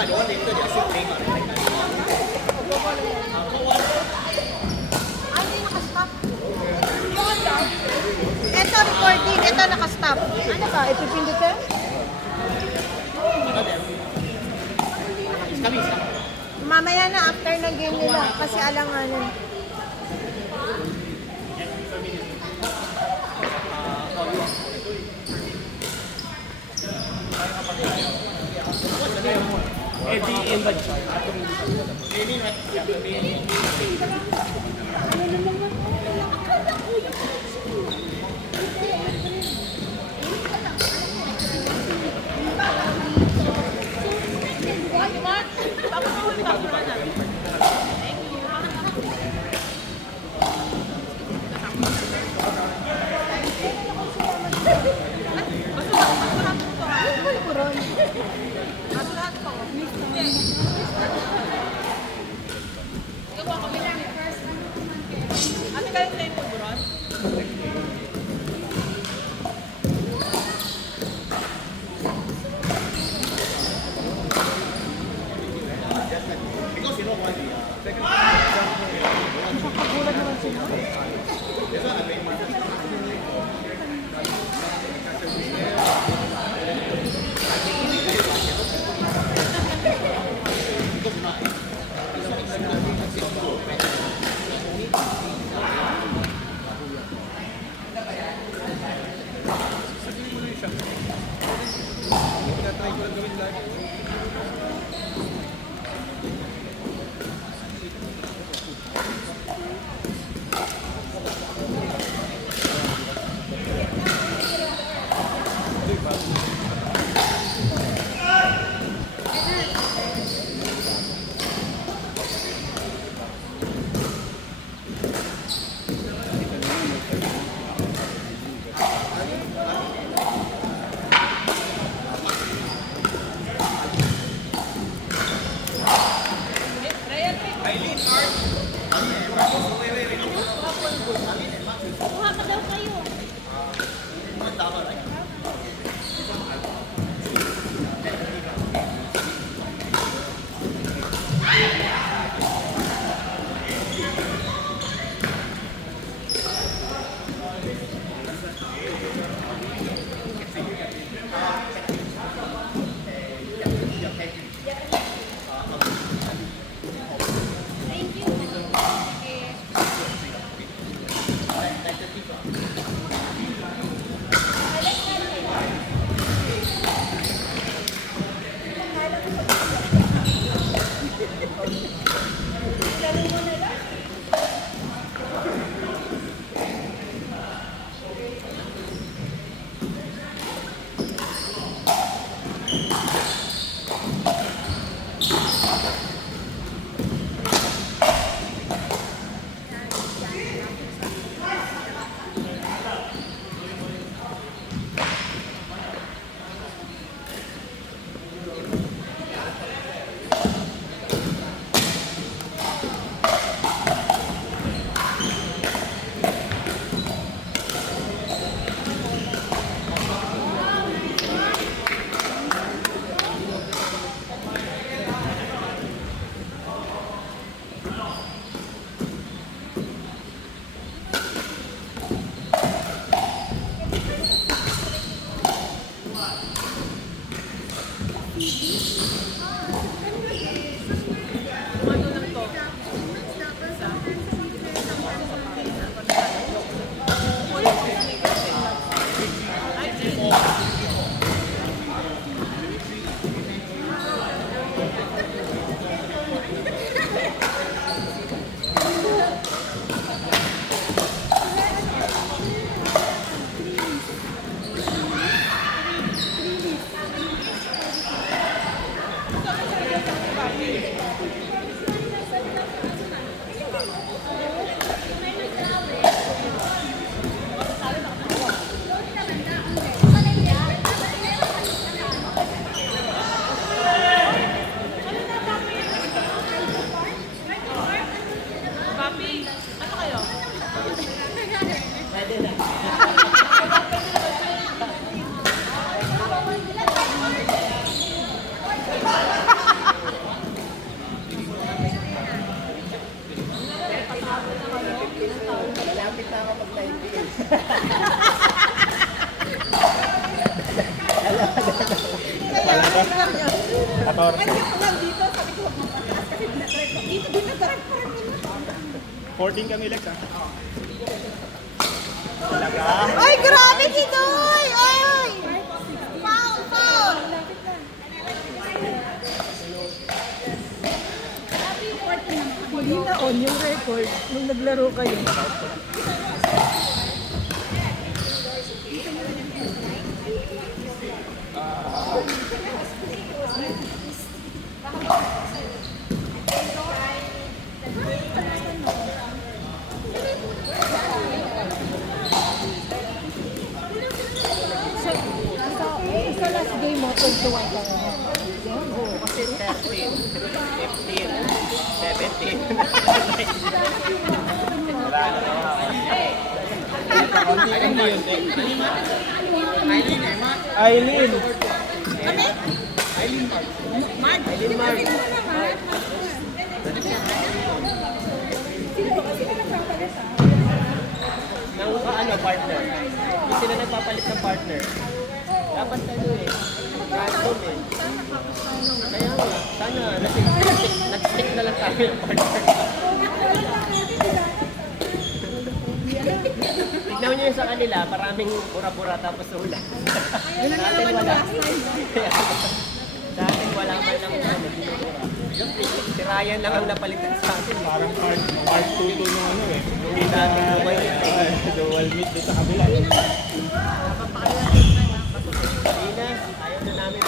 Ano yung nakastop? Ito recording, ito nakastop. Ano ba? Ipipindot ka? Mamaya na after ng game nila kasi alanganan. Eddie and Budge. Ay, yung lang dito, sabi ko, huwag mong pataas kasi dinatry ko. Dito, dinatry ko rin nila. 14 kami, Lex, ha? Talaga? Ay, grabe si Doy! Ay! Foul, foul! Hindi na on yung record nung naglaro kayo. Sa last game mo, 21 ka na. Kasi 13, 15, 17. Wala na daw ako. Aileen. Kami? Mark. Aileen Mark. Nang ano, partner. Hindi sila nagpapalit ng partner. Dapat ano eh. Random eh. Kaya nga, sana nag-stick na lang tayo ng partner. Tignan nyo yung sa kanila, maraming bura-bura tapos ulan. Sa atin wala. Sa atin wala man lang ano, binubura. Si Ryan lang ang napalitan sa atin. Parang part 2 to nung ano eh. Hindi natin Dual meet doon sa kabila. Hindi na, ayaw na namin.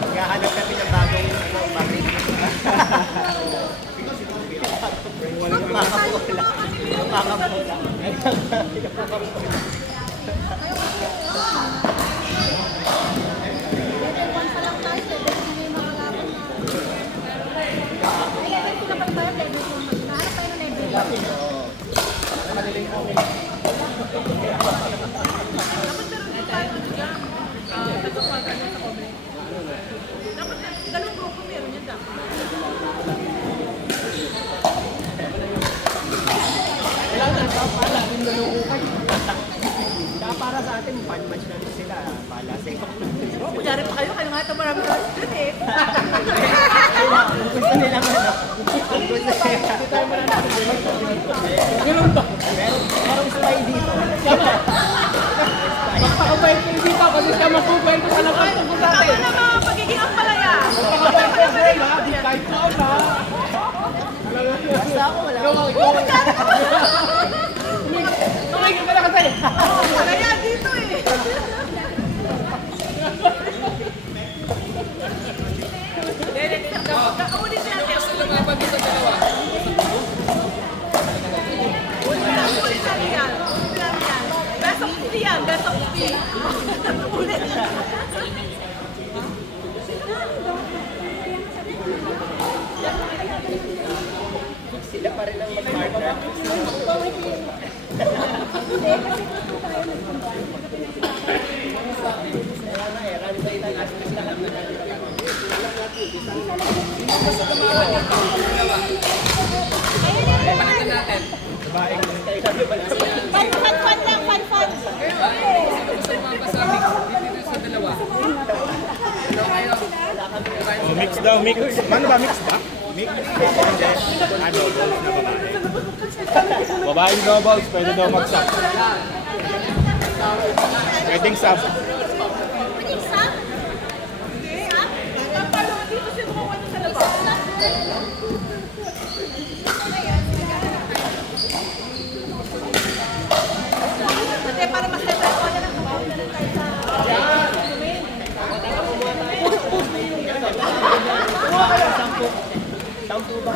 Maghahanap kami ng bagong bagay. Makakapula. Makakapula. Kaya para sa atin, fun match na sila. Pala sa iyo. Kunyari pa kayo nga ito marami na dun eh. Gusto nila ano? Gusto nila. Ganun ba? Merong slide dito. Magpakabait ko hindi pa kasi siya magkukwento sa labas tungkol sa atin. Tama na mga pagiging ang palaya. Magpakabait ko rin ha. Di kahit noon ha. Basta ako wala. Ikaw. Tumigil ka na kasi. Palaya dito eh. Kakaulit natin. Basta lumaban dito sa dalawa. Best of 3 yan. Best of 3. Ulit. Sila pa rin ang mag-partner. Kaya nga eh, run by lang. Assist na lang na Fan lang, fan. Oh, mix daw, mix. Ano ba, mix ba? Mix? Ano, doubles na babae. Babaeng doubles, pwede daw mag-sub. Pwedeng sub. Kasi para mas level ko na lang kung na lang tayo sa Sampu ba?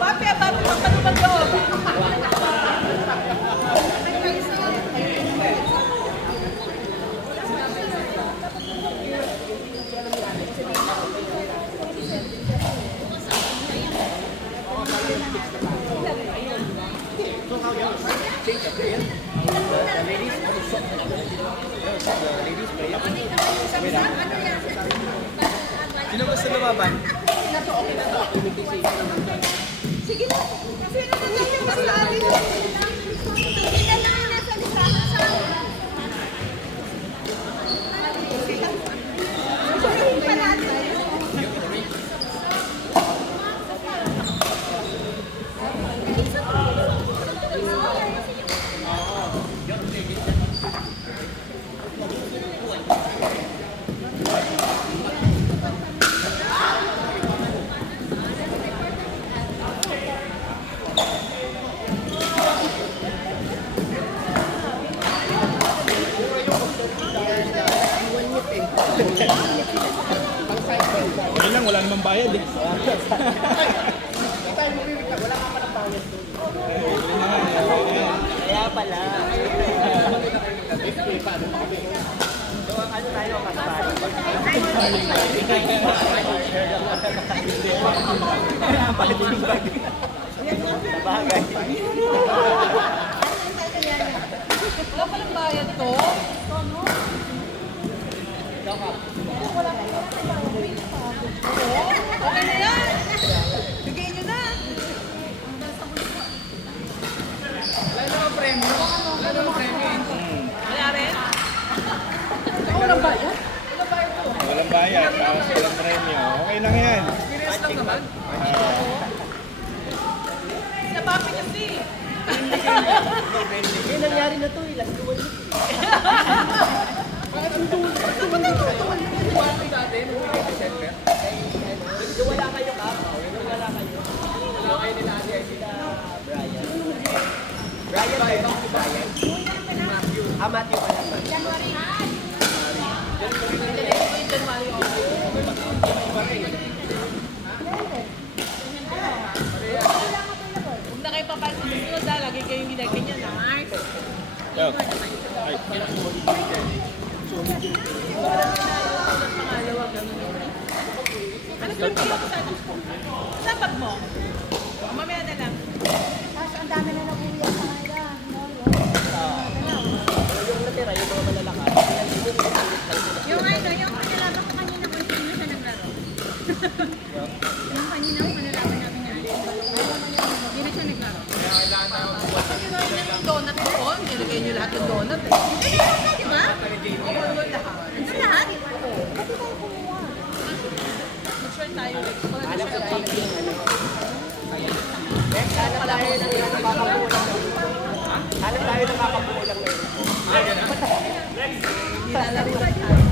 Bape, magpanubag loob. Sino gusto lumaban? Sige na. Kasi naman yung mas lalo. Sige na lang yung nasa listahan sa naman bayad eh. Kaya pala. So, ano tayo, kasbari? Bagay. Wala palang bayad to. Okay na yan. Bigay nyo na. Wala rin? Walang bayad? Walang bayad, tapos walang premyo. Okay lang yan. Sa papi kasi. Eh, nangyari na to eh. Last one. Wala kayo ka? Wala kayo. Wala kayo nila Ate Arcina, Brian. Brian ba yun? Brian? Ah, Matthew pa naman. Huwag na kayo papayag sa susunod ha. Lagi kayong ginaganyan ha. Yo. Ay. Pangalawa, gano'n. Ano yung tiyo ko sa bag mo? Mamaya na lang. Tapos ang dami na nabuya sa kanila. Yung natira, yung mga malalakas. Yung panalaman ko kanina kung sino siya naglaro. Yung kanina kung panalaman namin na hindi na siya naglaro. Pag ginawa niya yung donut ko, nilagay niyo lahat ng donut eh. Di ba? Oo, naman lahat. Ito lahat? Pati tayo kumuha. Mag-share tayo. Alam ko tayo yung ano. Alam tayo ng nakakapulang. Alam tayo ng nakakapulang na yun. Nilalaro lang tayo.